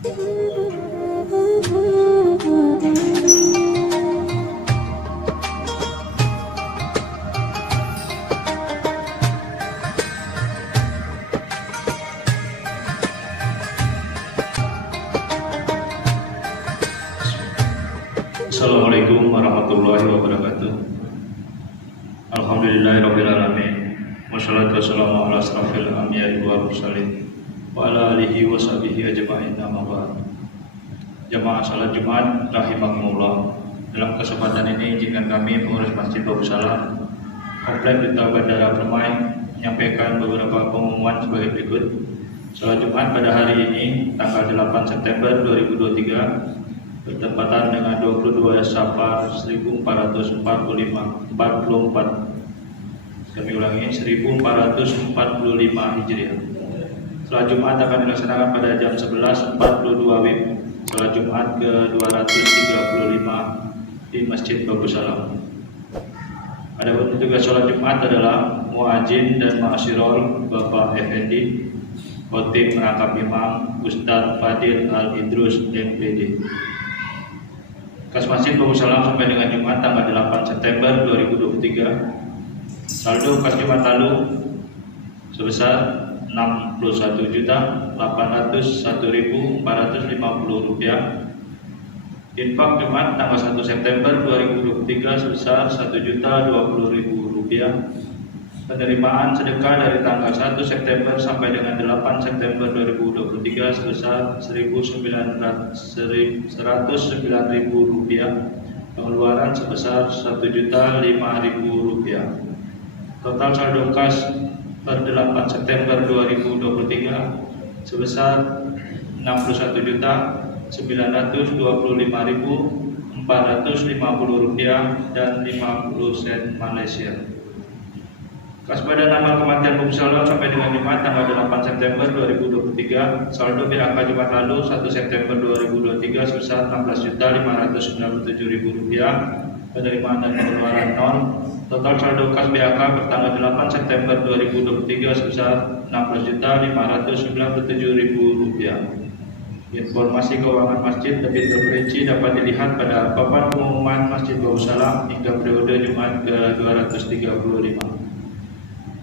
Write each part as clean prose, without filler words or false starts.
Assalamualaikum warahmatullahi wabarakatuh. Alhamdulillahirrabbilalamin. Wassalatu wassalamu ala asrafil anbiya'i wal mursalin wa ala alihi wa sahbihi ajma'in, amma ba'd. Jamaah salat Jumat rahimakumullah. Dalam kesempatan ini izinkan kami pengurus Masjid Babu Salam Komplek Duta Bandara Permai menyampaikan beberapa pengumuman sebagai berikut. Salat Jumat pada hari ini tanggal 8 September 2023 bertepatan dengan 22 Safar 1444. Kami ulangi, 1445 Hijriah. Salat Jumat akan dilaksanakan pada jam 11.42 WIB. Salat Jumat ke-235 di Masjid Babu Salam. Adapun tugas salat Jumat adalah muadzin dan ma'asirol Bapak Effendi, khotib merangkap imam Ustadz Fadil Al-Idrus MPD. Kas Masjid Babu Salam sampai dengan Jumat tanggal 8 September 2023. Saldo kas Jumat lalu sebesar Rp61.801.450. Infak Jumat tanggal 1 September 2023 sebesar Rp1.020.000. Penerimaan sedekah dari tanggal 1 September sampai dengan 8 September 2023 sebesar Rp109.000. Pengeluaran sebesar Rp1.005.000. Total saldo kas per 8 September 2023 sebesar Rp925.450 dan 50 sen Malaysia. Kas Badan Amal Kematian Babu Salam sampai dengan Jumat tanggal 8 September 2023, saldo BAK Jumat lalu 1 September 2023 sebesar Rp16.597.000. Penerimaan dan pengeluaran non. Total saldo kas BAK bertanggal 8 September 2023 sebesar Rp16.597.000. Informasi keuangan masjid lebih terperinci dapat dilihat pada papan pengumuman Masjid Babu Salam hingga periode Jumat ke-235.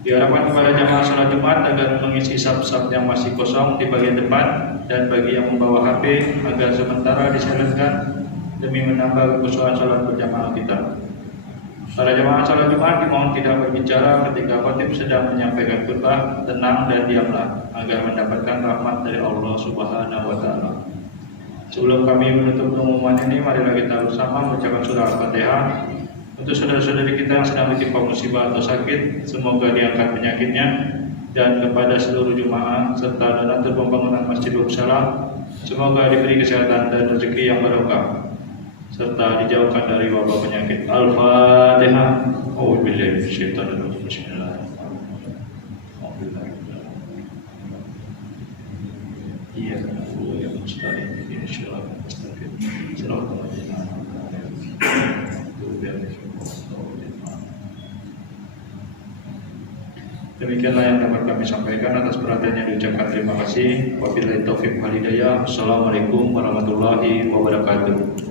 Diharapkan kepada jamaah salat Jumat agar mengisi saf-saf yang masih kosong di bagian depan, dan bagi yang membawa HP agar sementara disilentkan demi menambah kekhusyuan salat berjamaah kita. Para jamaah salat Jumat dimohon tidak berbicara ketika khatib sedang menyampaikan khutbah. Tenang dan diamlah agar mendapatkan rahmat dari Allah Subhanahu wa taala. Sebelum kami menutup pengumuman ini, marilah kita bersama membacakan surah Al-Fatihah. Untuk saudara-saudari kita yang sedang ditimpa musibah atau sakit, semoga diangkat penyakitnya. Dan kepada seluruh jemaah serta donatur pembangunan Masjid Babu Salam, semoga diberi kesehatan dan rezeki yang barokah serta dijauhkan dari wabah penyakit. Al-Fatihah. A'udzubillahi minasyaitonir rajim. Bismillahirrahmanirrahim. Iyyaka na'budu wa iyyaka nasta'in. Ihdinas siratal mustaqim. Shiratal ladzina an'amta 'alaihim. Demikianlah yang dapat kami sampaikan. Atas perhatiannya diucapkan terima kasih. Wabillahi taufiq wal hidayah. Assalamualaikum warahmatullahi wabarakatuh.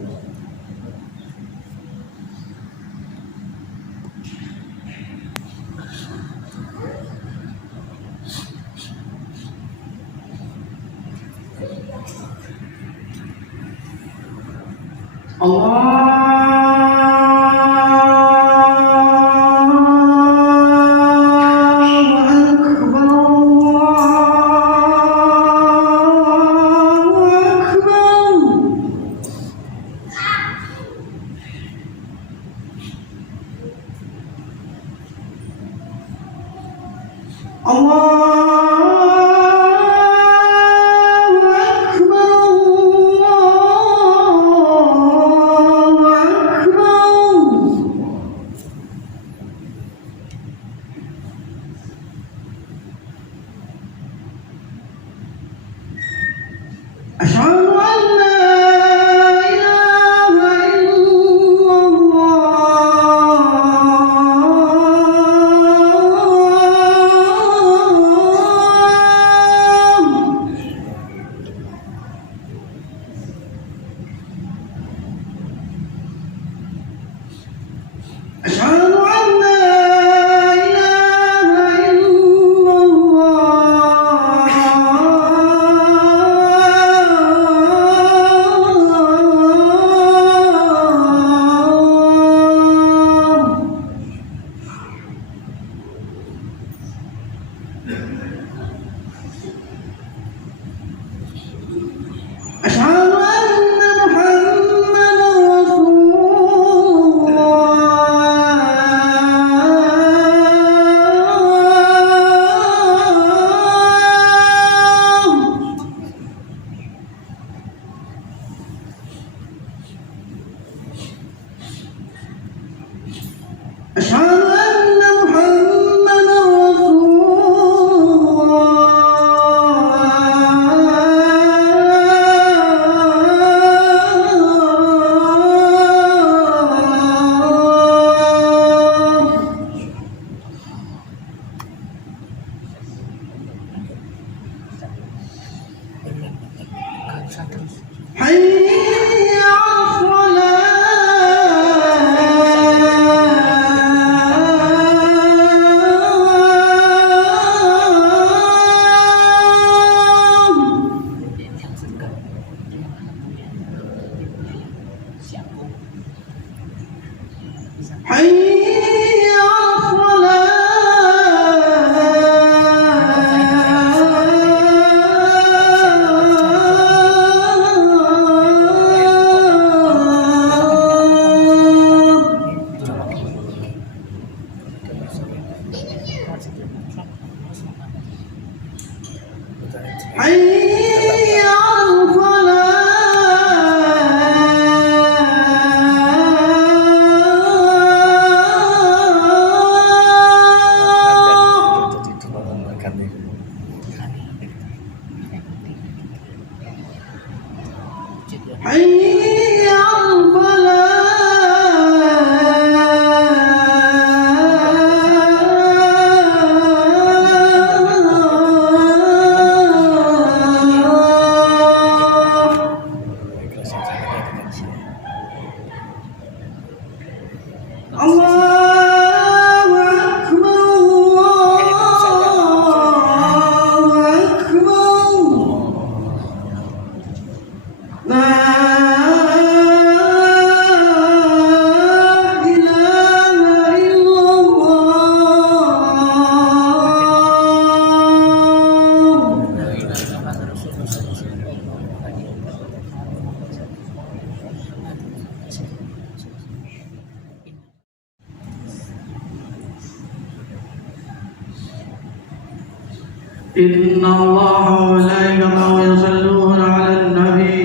إن الله وملائكته يصلون على النبي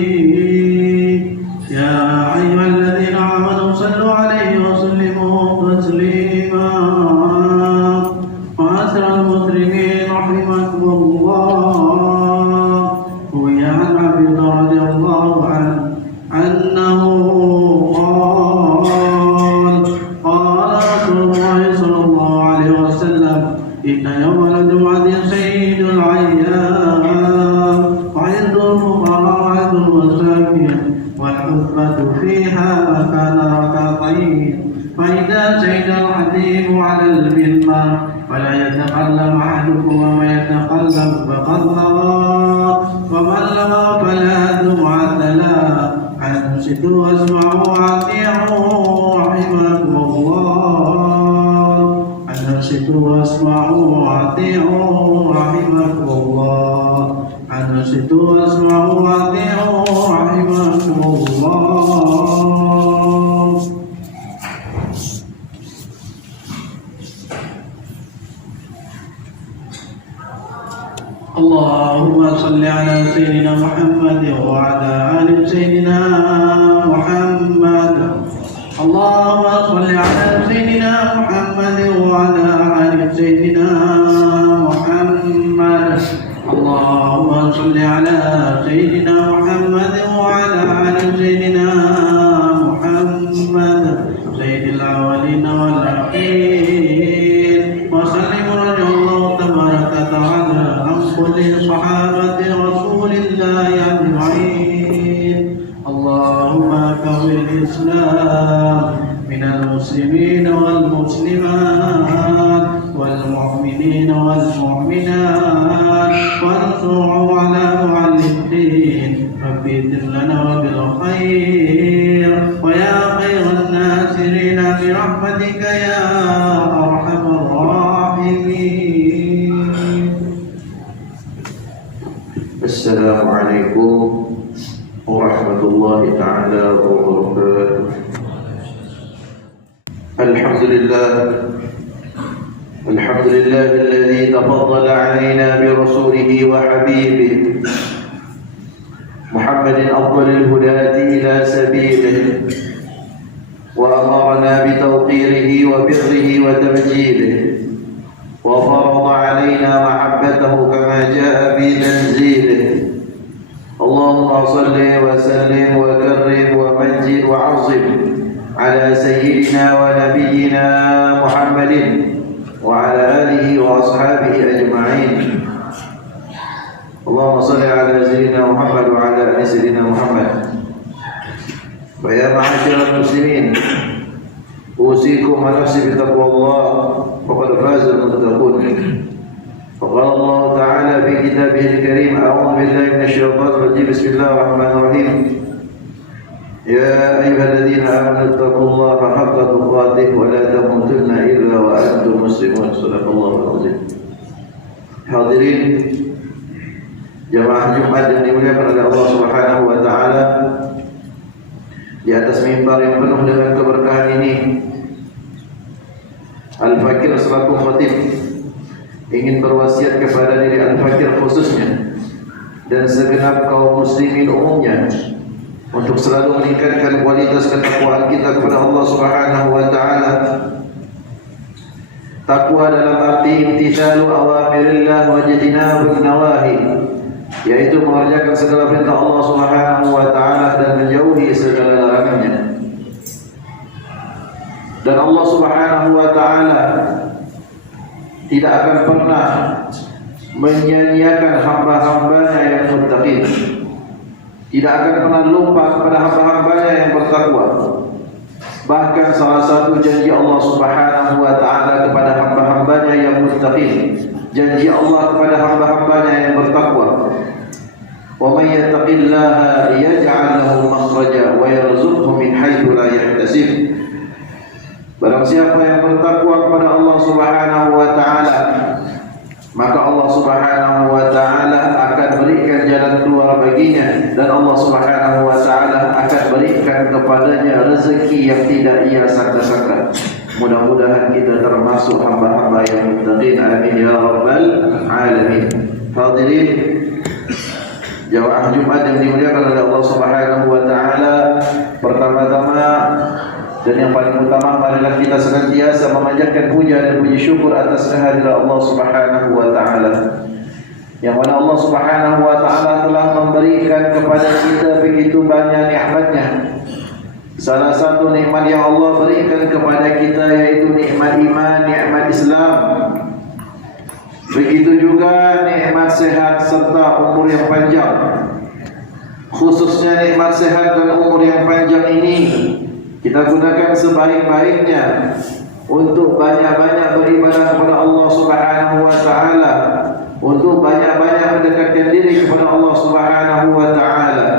يا أيها الذين آمنوا صلوا عليه وسلموا تسليما معاشر المسلمين رحمكم الله روي عن أبي رضي الله عنه أنه قال رسول الله صلى الله عليه وسلم إن يوم الجمعة سيد الأيام وعيد الفقراء وعيد المساكين والحفرة فيها مكان ركعتين فإذا سيد الحديث على المنبر فلا يتكلم أحدكم وما يتكلم فقد لغى ومن لغى فلا جمعة له أنصتوا واسمعوا وأطيعوا رحمكم الله أنصتوا واسمعوا وأطيعوا رحمكم الله أنصتوا واسمعوا وأطيعوا رحمكم الله. اللهم صل على سيدنا محمد وعلى آل سيدنا محمد. اللهم صل على سيدنا محمد وعلى آل سيدنا محمد. اللهم صل على سيدنا محمد وعلى آل سيدنا محمد سيد الأولين والآخرين وسلم رضي الله تبارك وتعالى عن كل صحابة رسول الله أجمعين. اللهم كون الإسلام من المسلمين والمسلمات والمؤمنين والمؤمنات وانصروا على معلم الدين رب اغفر لنا وبالخير ويا خير الناصرين برحمتك يا أرحم الراحمين. السلام عليكم ورحمة الله تعالى وبركاته. الحمد لله الذي تفضل علينا برسوله وحبيبه محمد أفضل الهداة إلى سبيله وأمرنا بتوقيره وبره وتمجيده وفرض علينا محبته كما جاء في تنزيله. اللهم صل وسلم وكرم ومجد وعظم على سيدنا ونبينا محمد وعلى آله وأصحابه أجمعين. اللهم صل على سيدنا محمد وعلى آل سيدنا المسلمين أوصيكم ونفسي بتقوى الله فقد فاز المتقون. وقال الله تعالى في كتابه الكريم أعوذ بالله من الشيطان الرجيم بسم الله الرحمن الرحيم يا أيها الذين آمنوا اتقوا الله حق تقاته ولا تموتن إلا وأنتم مسلمون. صدق الله العظيم. Hadirin jamaah Jumat yang dimuliakan oleh Allah Subhanahu wa taala, di atas mimbar yang penuh dengan keberkahan ini, Al-Fakir selaku khatib ingin berwasiat kepada diri Al-Fakir khususnya dan segenap kaum muslimin umumnya untuk selalu meningkatkan kualitas ketakwaan kita kepada Allah Subhanahu wa taala. Takwa dalam arti imtithalu awamirillah wa jtinabun nawahi, yaitu mengerjakan segala perintah Allah Subhanahu wa taala dan menjauhi segala larangannya. Dan Allah Subhanahu wa taala tidak akan pernah menyia-nyiakan hamba-hambanya yang muttaqin. Tidak akan pernah lupa kepada hamba-hambanya yang bertakwa. Bahkan salah satu janji Allah Subhanahu wa taala kepada hamba-hambanya yang muttaqin, janji Allah kepada hamba-hambanya yang bertakwa, wa may yattaqillaha yaj'al lahu makhraja wa yarzuqhu min haitsu la yahtasib. Barang siapa yang bertakwa kepada Allah Subhanahu wa taala, maka Allah Subhanahu wa taala akan berikan jalan keluar baginya, dan Allah Subhanahu wa taala akan berikan kepadanya rezeki yang tidak ia sangka-sangka. Mudah-mudahan kita termasuk hamba-hamba yang muttaqin. Amin ya rabbal alamin. Hadirin jamaah Jumat yang dimuliakan oleh Allah Subhanahu wa taala, pertama-tama dan yang paling utama, marilah kita senantiasa memanjatkan puja dan puji syukur atas kehadiran Allah Subhanahu wa taala, yang mana Allah Subhanahu wa taala telah memberikan kepada kita begitu banyak nikmat-Nya. Salah satu nikmat yang Allah berikan kepada kita yaitu nikmat iman, nikmat Islam. Begitu juga nikmat sehat serta umur yang panjang. Khususnya nikmat sehat dan umur yang panjang ini kita gunakan sebaik-baiknya untuk banyak-banyak beribadah kepada Allah Subhanahu wa taala, untuk banyak-banyak mendekatkan diri kepada Allah Subhanahu wa taala.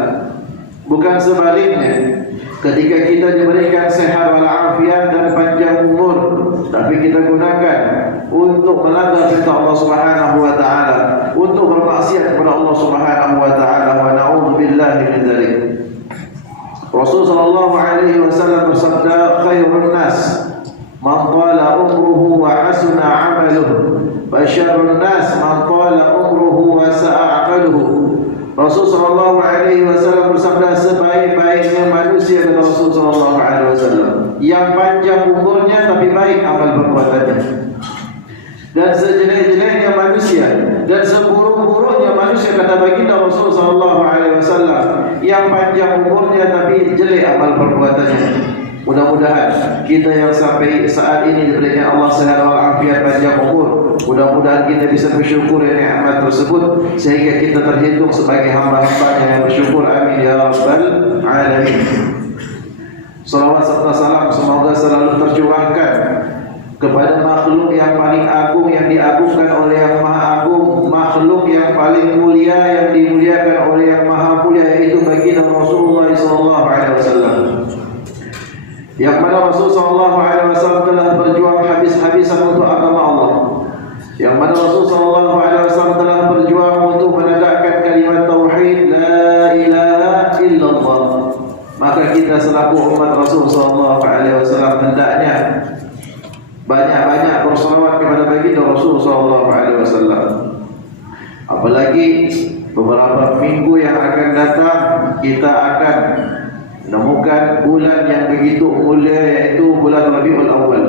Bukan sebaliknya, ketika kita diberikan sehat walafiat dan panjang umur, tapi kita gunakan untuk melanggar perintah Allah Subhanahu wa taala, untuk bermaksiat kepada Allah Subhanahu wa taala, wa na'udzubillahi min dzalik. Rasul sallallahu alaihi wasallam bersabda, khairun nas man tala umruhu wa hasuna 'amaluhu, wa syarrun nas man tala umruhu wa sa'a 'amaluhu. Rasul sallallahu alaihi wasallam bersabda, sebaik-baiknya manusia adalah Rasul sallallahu alaihi wasallam yang panjang umurnya tapi baik amal perbuatannya. Dan sejelek-jeleknya manusia dan seburuk-buruknya manusia, kata baginda Rasul sallallahu alaihi wasallam, yang panjang umurnya tapi jelek amal perbuatannya. Mudah-mudahan kita yang sampai saat ini diberikan Allah sehat walafiat panjang umur, mudah-mudahan kita bisa bersyukur nikmat tersebut sehingga kita terhitung sebagai hamba-hambanya yang bersyukur. Amin ya rabbal alamin. Salawat serta salam semoga selalu tercurahkan kepada makhluk yang paling agung, yang diagungkan oleh yang maha agung, makhluk yang paling mulia, yang dimuliakan oleh yang maha mulia, yaitu baginda Rasulullah sallallahu alaihi wasallam, yang mana Rasul sallallahu alaihi wasallam telah berjuang habis-habisan untuk agama Allah, yang mana Rasul sallallahu alaihi wasallam telah berjuang untuk menegakkan kalimat tauhid la ilaha illallah. Maka kita selaku umat Rasul sallallahu alaihi wasallam hendaknya banyak-banyak berselawat kepada baginda Rasul sallallahu alaihi wasallam. Apalagi beberapa minggu yang akan datang kita akan menemukan bulan yang begitu mulia, yaitu bulan Rabiul Awal,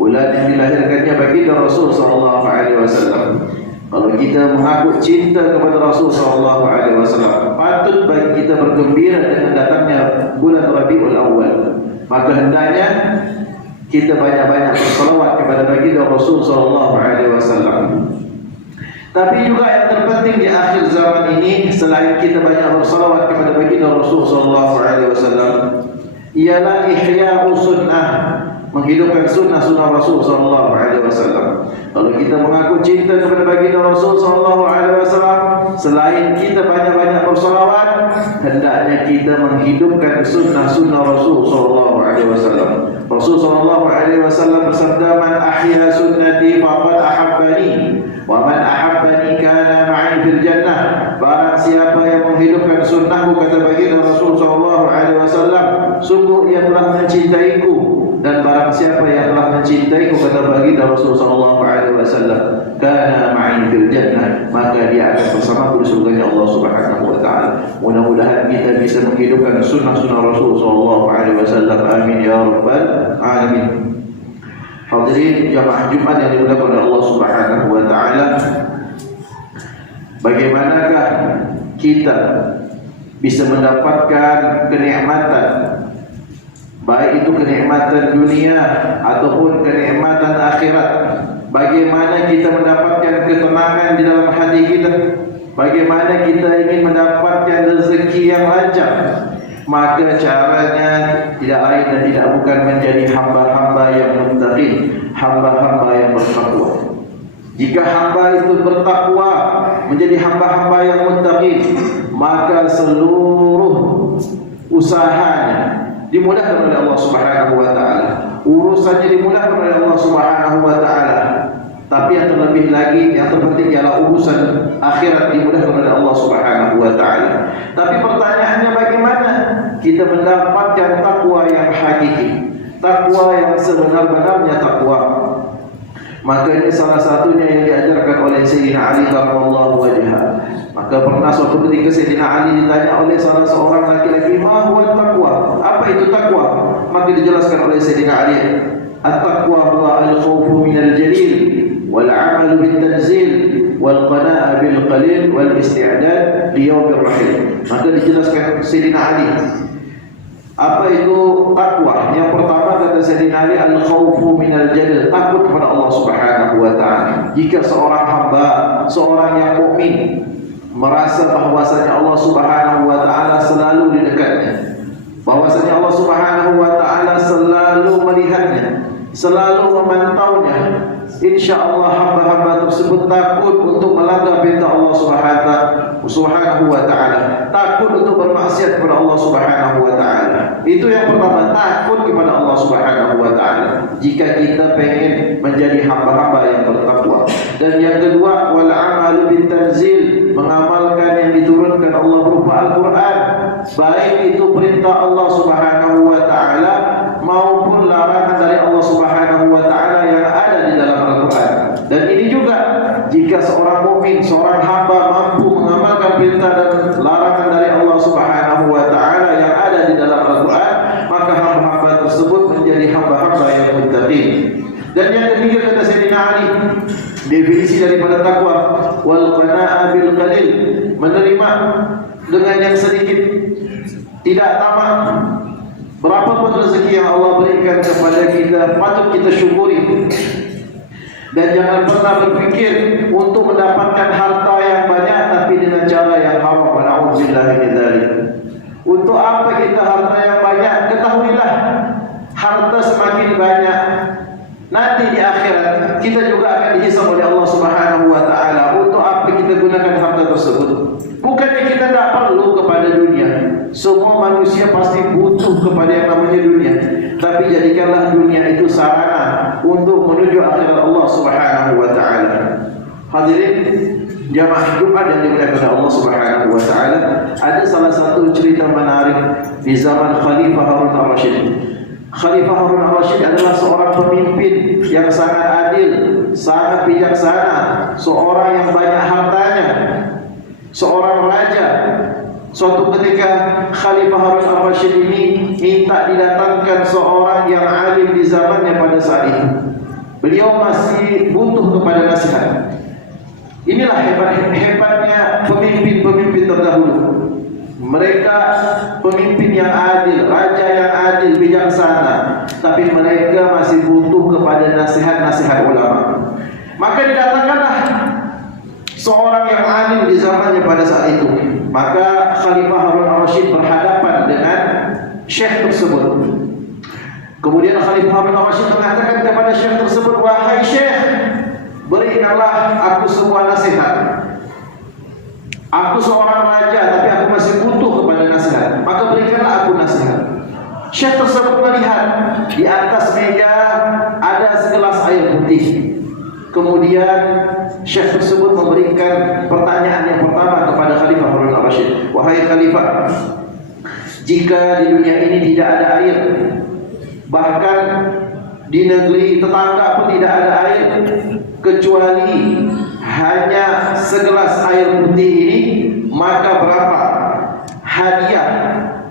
bulan yang dilahirkannya baginda Rasul sallallahu alaihi wasallam. Kalau kita mengaku cinta kepada Rasul sallallahu alaihi wasallam, patut bagi kita bergembira dengan datangnya bulan Rabiul Awal. Maka hendaknya kita banyak-banyak berselawat kepada baginda Rasul sallallahu alaihi wasallam. Tapi juga yang terpenting di akhir zaman ini, selain kita banyak berselawat kepada baginda Rasul sallallahu alaihi wasallam, ialah ihya'us sunnah, menghidupkan sunnah-sunnah Rasul sallallahu alaihi wasallam. Kalau kita mengaku cinta kepada baginda Rasul sallallahu alaihi wasallam, selain kita banyak-banyak berselawat, hendaknya kita menghidupkan sunnah-sunnah Rasul sallallahu alaihi wasallam. Rasul sallallahu alaihi wasallam bersabda, "Man ahya sunnati faqad ahabbani, wa man ahabbani kana ma'i fil jannah." Barang siapa yang menghidupkan sunnahku, kata baginda Rasul sallallahu alaihi wasallam, sungguh ia telah mencintaiku, dan barang siapa yang telah mencintaiku, kata baginda Rasul sallallahu alaihi wasallam, kana ma'i fil jannah, maka dia akan bersamaku di surganya Allah Subhanahu wa taala. Mudah-mudahan kita bisa menghidupkan sunnah-sunnah Rasul sallallahu alaihi wasallam. Amin ya rabbal alamin. Hadirin jamaah Jumat yang dimuliakan oleh Allah Subhanahu wa taala, bagaimanakah kita bisa mendapatkan kenikmatan, baik itu kenikmatan dunia ataupun kenikmatan akhirat? Bagaimana kita mendapatkan ketenangan di dalam hati kita? Bagaimana kita ingin mendapatkan rezeki yang lancar? Maka caranya tidak lain dan tidak bukan menjadi hamba-hamba yang muttaqin, hamba-hamba yang bertakwa. Jika hamba itu bertakwa, menjadi hamba-hamba yang muttaqin, maka seluruh usahanya dimudahkan oleh Allah Subhanahu wa taala, urusannya dimudahkan oleh Allah Subhanahu wa taala. Tapi yang terlebih lagi, yang terpenting ialah urusan akhirat dimudahkan oleh Allah Subhanahu wa taala. Tapi pertanyaannya, bagaimana kita mendapatkan takwa yang hakiki, takwa yang sebenar-benarnya takwa? Maka ini salah satunya yang diajarkan oleh Sayyidina Ali radhiyallahu anhu. Maka pernah suatu ketika Sayyidina Ali ditanya oleh salah seorang laki-laki, "Ma huwa taqwa?" Apa itu takwa? Maka dijelaskan oleh Sayyidina Ali, "At-taqwa huwa al-khawfu min al-jalil wal 'amalu bit-tanzil wal qana'a bil qalil wal isti'dad li yawmir rahil." Maka dijelaskan Sayyidina Ali, apa itu takwa? Yang pertama kata Sayyidina Ali, al-khawfu minal jalil, takut kepada Allah Subhanahu wa taala. Jika seorang hamba, seorang yang mukmin merasa bahwasanya Allah Subhanahu wa taala selalu di dekatnya, bahwasanya Allah Subhanahu wa taala selalu melihatnya, selalu memantaunya, insyaallah hamba-hamba tersebut takut untuk melanggar perintah Allah Subhanahu wa taala, takut untuk bermaksiat kepada Allah Subhanahu wa taala. Itu yang pertama, takut kepada Allah Subhanahu wa taala. Jika kita pengen menjadi hamba-hamba yang bertakwa. Dan yang kedua, wal amalu bit tanzil, mengamalkan yang diturunkan Allah berupa Al-Qur'an, baik itu perintah Allah Subhanahu wa taala maupun larangan dari Allah Subhanahu wa taala yang ada di dalam Al-Qur'an. Dan ini juga jika seorang mukmin, seorang hamba mampu mengamalkan perintah dan larangan dari Allah Subhanahu wa taala yang ada di dalam Al-Qur'an, maka hamba-hamba tersebut menjadi hamba-hamba yang muttaqin. Dan yang ketiga kata Sayyidina Ali, definisi daripada takwa, wal qana'a bil qalil, menerima dengan yang sedikit, tidak tamak. Berapapun rezeki yang Allah berikan kepada kita, patut kita syukuri. Dan jangan pernah berpikir untuk mendapatkan harta yang banyak tapi dengan cara yang haram. Na'udzubillahi min dzalik. Untuk apa kita harta yang banyak? Ketahuilah, harta semakin banyak, nanti di akhirat kita juga akan dihisab oleh Allah Subhanahu wa taala. Untuk apa kita gunakan harta tersebut? Bukannya kita tidak perlu kepada dunia. Semua manusia pasti butuh kepada yang namanya dunia. Tapi jadikanlah dunia itu sarana untuk menuju akhirat Allah Subhanahu wa taala. Hadirin jamaah Jumat yang dimuliakan oleh Allah Subhanahu wa taala, ada salah satu cerita menarik di zaman Khalifah Harun al-Rasyid. Khalifah Harun al-Rasyid adalah seorang pemimpin yang sangat adil, sangat bijaksana, seorang yang banyak hartanya, seorang raja. Suatu ketika Khalifah Harun al-Rasyid ini minta didatangkan seorang yang alim di zamannya pada saat itu. Beliau masih butuh kepada nasihat. Inilah hebatnya pemimpin-pemimpin terdahulu. Mereka pemimpin yang adil, raja yang adil, bijaksana, tapi mereka masih butuh kepada nasihat-nasihat ulama. Maka didatangkanlah seorang yang adil di zamannya pada saat itu. Maka Khalifah Harun al-Rasyid berhadapan dengan syekh tersebut. Kemudian Khalifah Harun al-Rasyid mengatakan kepada syekh tersebut, wahai syekh, berikanlah aku sebuah nasihat. Aku seorang raja, tapi aku masih butuh kepada nasihat, maka berikanlah aku nasihat. Syekh tersebut melihat di atas meja ada segelas air putih. Kemudian syekh tersebut memberikan pertanyaan yang pertama kepada Khalifah Harun al-Rasyid. Wahai Khalifah, jika di dunia ini tidak ada air, bahkan di negeri tetangga pun tidak ada air, kecuali hanya segelas air putih ini, maka berapa hadiah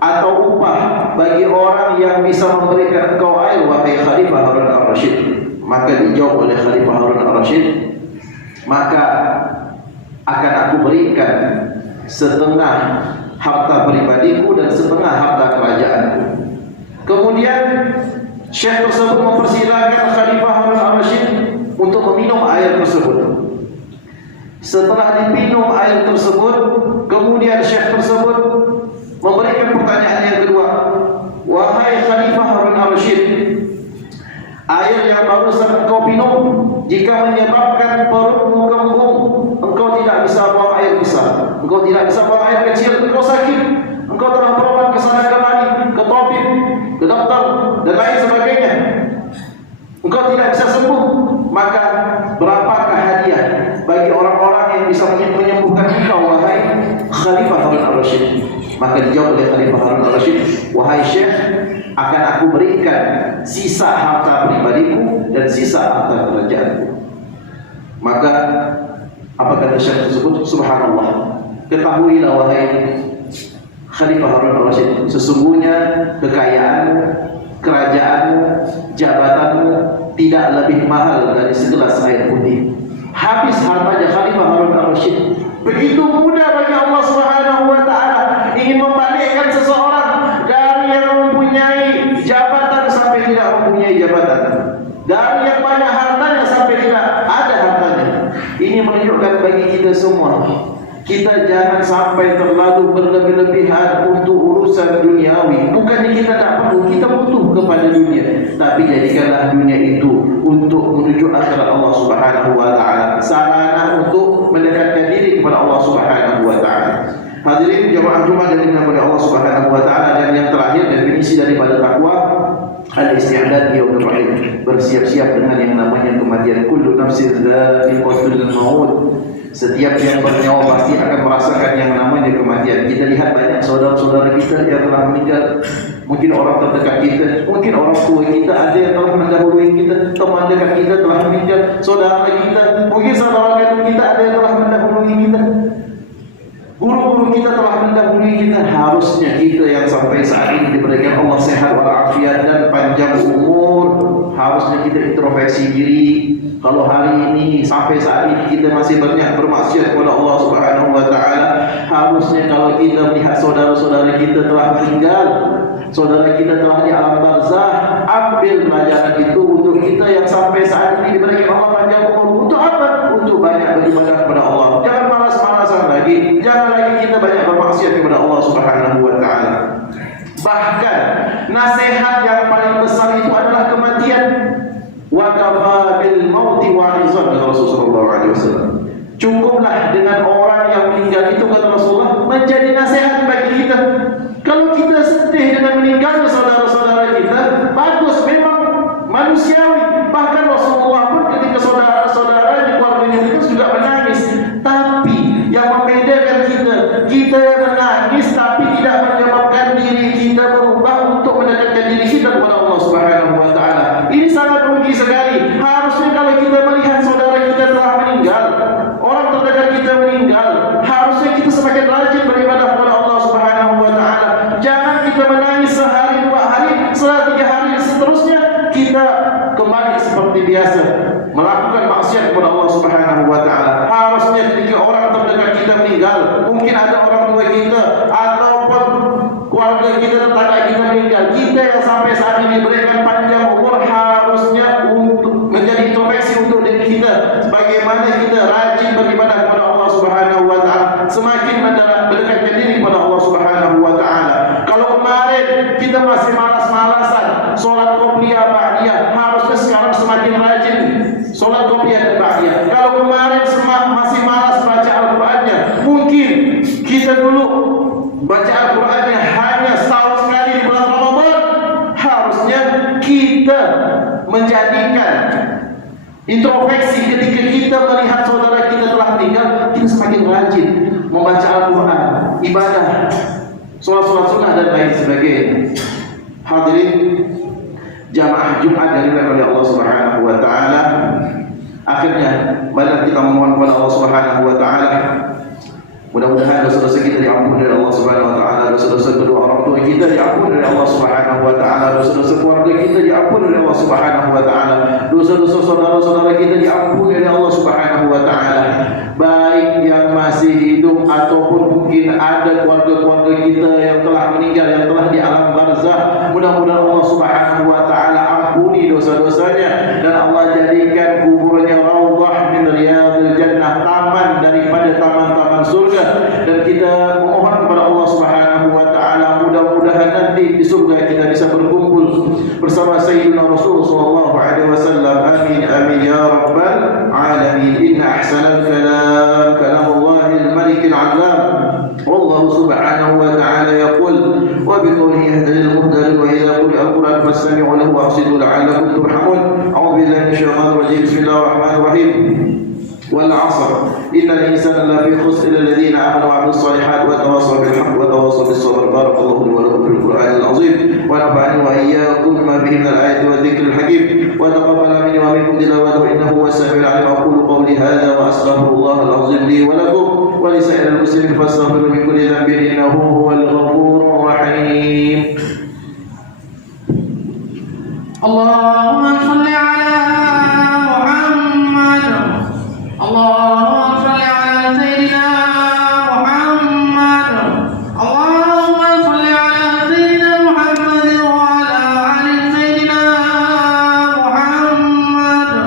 atau upah bagi orang yang bisa memberikan engkau air, wahai Khalifah Harun al-Rasyid? Maka dijawab oleh Khalifah Harun al-Rasyid, maka akan aku berikan setengah harta pribadiku dan setengah harta kerajaanku. Kemudian syekh tersebut mempersilakan Khalifah Harun al-Rasyid untuk meminum air tersebut. Setelah diminum air tersebut, kemudian syekh tersebut memberikan pertanyaan yang kedua. Wahai Khalifah Harun al-Rasyid, air yang barusan engkau minum, jika menyebabkan perutmu kembung, engkau tidak bisa buang air besar, engkau tidak bisa buang air kecil, engkau sakit, engkau telah berobat ke sana kemari, ke tabib, ke dokter dan lain sebagainya, engkau tidak bisa sembuh, maka berapakah hadiah bagi orang-orang yang bisa menyembuhkan engkau, wahai Khalifah Harun al-Rasyid? Maka dijawab oleh Khalifah Harun al-Rasyid, wahai syekh, akan aku berikan sisa harta pribadiku dan sisa harta kerajaanku. Maka apa kata syekh tersebut? Subhanallah, ketahuilah wahai Khalifah Harun al-Rasyid, sesungguhnya kekayaan, kerajaan, jabatanmu tidak lebih mahal dari segelas air putih. Habis hartanya Khalifah Harun al-Rasyid. Begitu mudah bagi Allah Subhanahu wa taala ingin membalikkan seseorang dari yang mempunyai jabatan sampai tidak mempunyai jabatan, dari yang banyak hartanya sampai tidak ada hartanya. Ini menunjukkan bagi kita semua, kita jangan sampai terlalu berlebih-lebihan untuk urusan duniawi. Bukannya kita tak perlu, kita butuh kepada dunia, tapi jadikanlah dunia itu untuk menuju akhirat Allah Subhanahu wa taala, sarana untuk mendekatkan diri kepada Allah Subhanahu wa taala. Hadirin jemaah Jumat yang dimuliakan oleh Allah Subhanahu wa taala, dan yang terakhir definisi daripada takwa, al-isti'dad yaumil rahim, bersiap-siap dengan yang namanya kematian. Kullu nafsin dha'iqatul maut, setiap yang bernyawa pasti akan merasakan yang namanya kematian. Kita lihat banyak saudara-saudara kita yang telah meninggal, mungkin orang terdekat kita, mungkin orang tua kita, ada yang telah mendahului kita, teman dekat kita telah meninggal, saudara kita, mungkin saudara kandung kita ada yang telah mendahului kita, guru-guru kita telah mendahului kita. Harusnya kita yang sampai saat ini diberikan Allah sehat walafiat dan panjang umur, harusnya kita introspeksi diri. Kalau hari ini sampai saat ini kita masih banyak bermaksiat kepada Allah Subhanahu wa taala, harusnya kalau kita melihat saudara-saudara kita telah meninggal, saudara kita telah di alam barzah, ambil pelajaran itu untuk kita yang sampai saat ini diberikan Allah panjang umur. Untuk apa? Untuk banyak beribadah kepada Allah. Jangan malas-malasan lagi, jangan lagi kita banyak bermaksiat kepada Allah Subhanahu wa taala. Bahkan nasihat yang paling besar itu adalah kematian. Wa kafa bil mauti wa'izan, kata Rasulullah SAW. Cukuplah dengan orang yang meninggal itu, kata Rasulullah, menjadi nasihat bagi kita. Kalau kita sedih dengan meninggalnya saudara-saudara kita, bagus, memang manusiawi. Bahkan Rasulullah pun ketika saudara-saudara di keluarganya itu juga menangis. Tapi yang membedakan kita yang menangis tapi tidak menyebabkan diri kita berubah untuk mendekatkan diri kita kepada Allah Subhanahu wa taala. Ini sangat rugi sekali. Harusnya kalau kita melihat saudara kita telah meninggal, orang terdekat kita meninggal, harusnya kita semakin rajin beribadah kepada Allah Subhanahu wa taala. Jangan kita menangis sehari, 2 hari, setelah 3 hari seterusnya kita kembali seperti biasa melakukan maksiat kepada Allah Subhanahu wa taala. Harusnya ketika orang terdekat kita meninggal, mungkin ada orang tua kita ataupun keluarga kita, tetangga kita meninggal, kita yang sampai saat ini diberikan panjang umur, harusnya untuk menjadi introspeksi untuk diri kita, bagaimana kita rajin beribadah kepada Allah Subhanahu wa taala, semakin mendekatkan diri kepada Allah Subhanahu wa taala. Kalau kemarin kita masih malas-malasan, sholat qobliyah Al-Qurannya hanya setahun sekali di bulan Ramadan, harusnya kita menjadikan introspeksi ketika kita melihat saudara kita telah meninggal, kita semakin rajin membaca Al-Quran, ibadah, sholat sunnah dan lain sebagainya. Hadirin jamaah Jumat yang dimuliakan oleh Allah Subhanahu wa taala, akhirnya mari kita memohon kepada Allah Subhanahu wa taala, mudah-mudahan dosa-dosa kita diampuni oleh Allah Subhanahu wa taala, dosa-dosa kedua orang tua kita diampuni oleh Allah Subhanahu wa taala, dosa-dosa keluarga kita diampuni oleh Allah Subhanahu wa taala, dosa-dosa saudara-saudara kita diampuni oleh Allah Subhanahu wa taala, baik yang masih hidup ataupun mungkin ada keluarga-keluarga kita yang telah meninggal, yang telah di alam barzakh. Mudah-mudahan Allah Subhanahu wa taala ampuni dosa-dosanya dan Allah jadikan kuburnya raudhah min riyadil jannah, taman daripada taman-taman surga. Dan kita memohon kepada Allah Subhanahu wa taala, mudah-mudahan nanti di surga kita bisa berkumpul bersama Sayyidina Rasulullah sallallahu alaihi wasallam. Amin amin ya rabbal alamin. Inna ahsanal kalam kalamullahil malikil allam. والله سبحانه وتعالى يقول وبقوله يهتدي المهتدون وإذا قرئ القرآن فاستمعوا له وأنصتوا لعلكم ترحمون. أعوذ بالله من الشيطان الرجيم. بسم الله الرحمن الرحيم. والعصر إن الإنسان لفي خسر إلا الذين آمنوا وعملوا الصالحات وتواصوا بالحق وتواصوا بالصبر. بارك الله لي ولكم في القرآن العظيم ونفعني وإياكم بما فيه من الآيات والذكر الحكيم وتقبل مني ومنكم تلاوته إنه هو السميع العليم. أقول قولي هذا وأستغفر الله العظيم لي ولكم ولسائر المسلمين فاستغفروا من كل ذنب إنه هو الغفور الرحيم. اللهم صل على محمد. اللهم صل على سيدنا محمد. اللهم صل على سيدنا محمد وعلى آل سيدنا محمد.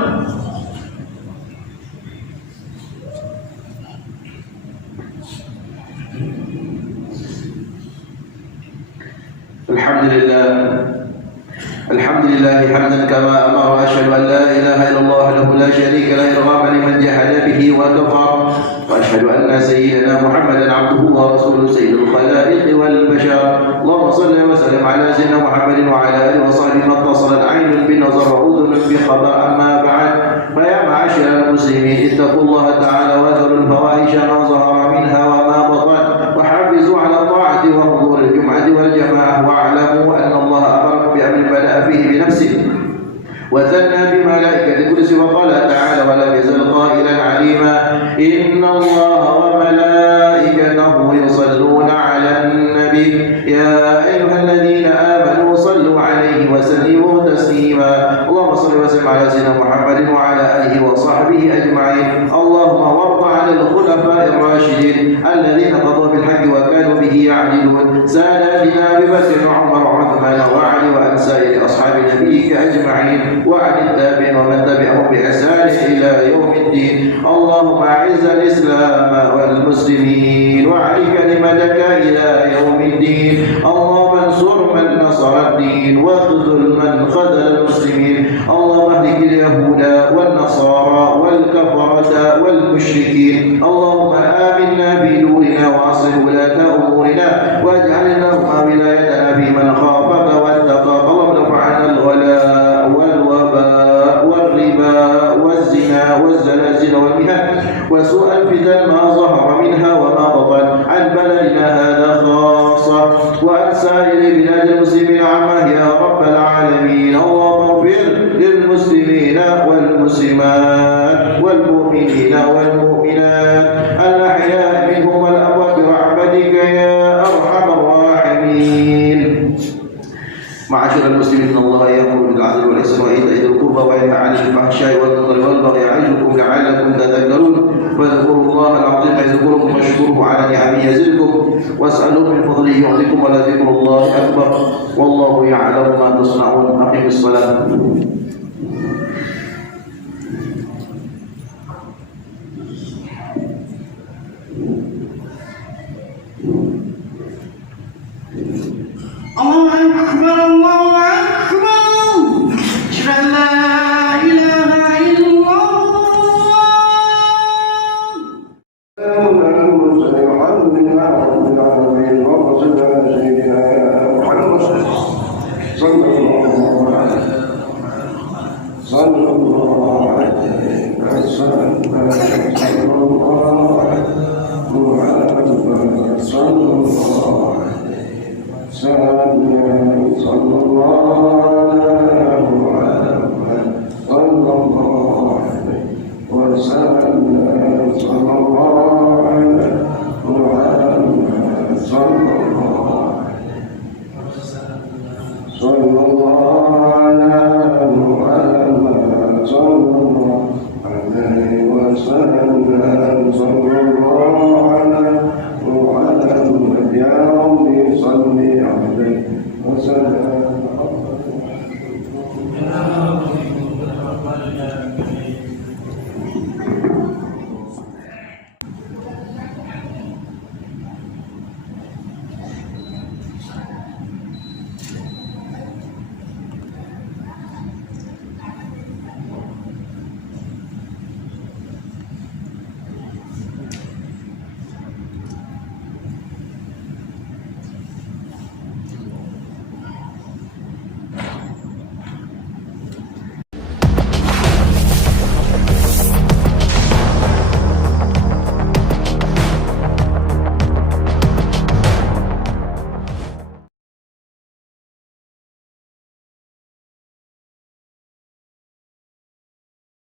الحمد لله حمدا كما أمر. وأشهد أن لا إله إلا الله وحده لا شريك له إرغاما لمن جحد به وكفر. وأشهد أن سيدنا محمدا عبده ورسوله سيد الخلائق والبشر. اللهم صل وسلم على سيدنا محمد وعلى آله وصحبه ما اتصلت عين بنظر وأذن بخبر. أما بعد، فيا معاشر المسلمين اتقوا الله تعالى وذروا الفواحش ما ظهر منها وما بطن، وحافظوا على الطاعة وحضور الجمعة والجماعة، واعلموا أن الله أمركم بأمر بدأ فيه بنفسه وثنى بملائكة القدس وقال تعالى ولم يزل قائلا عليما إن الله وملائكته يصلون على النبي يا أيها الذين آمنوا صلوا عليه وسلموا تسليما. اللهم صل وسلم على سيدنا محمد وعلى آله وصحبه أجمعين. اللهم وارض عن الخلفاء الراشدين الذين قضوا بالحق وكانوا به يعدلون، ساداتنا أبي بكر وعمر وعثمان وعلي وعن سائر أصحاب نبيك أجمعين وعن التابعين ومن تبعهم بإحسان إلى يوم الدين. اللهم أعز الإسلام والمسلمين وأعل كلمتك إلى يوم الدين. اللهم انصر من نصر الدين واخذل من خذل المسلمين. اللهم اهلك اليهود والنصارى والكفرة والمشركين. اللهم آمنا في دورنا وأصلح ولاة أمورنا واجعل اللهم ولايتنا في من خافك واتقاك. اللهم ارفع عنا الغلاء والوباء والربا والزنا والزلازل والمهن وسوء الفتن ما ظهر منها وما بطن عن بلدنا هذا خاصة وعن سائر بلاد المسلمين عامة يا رب العالمين. اللهم اغفر للمسلمين والمسلمات والمؤمنين والمؤمنات الأحياء منهم والأموات برحمتك يا أرحم الراحمين. معاشر المسلمين، إن الله يأمر بالعدل والإحسان وإيتاء ذي القربى وينهى عن الفحشاء والمنكر والبغي يعظكم لعلكم تذكرون. فاذكروا الله العظيم يذكركم واشكروه على نعمه يزدكم واسألوه من فضله يعطيكم ولذكر الله أكبر والله يعلم ما تصنعون. أقم الصلاة. الله أكبر الله أكبر. أشهد أن لا إله إلا الله. Ya Rabbi salli alaihi wa sallam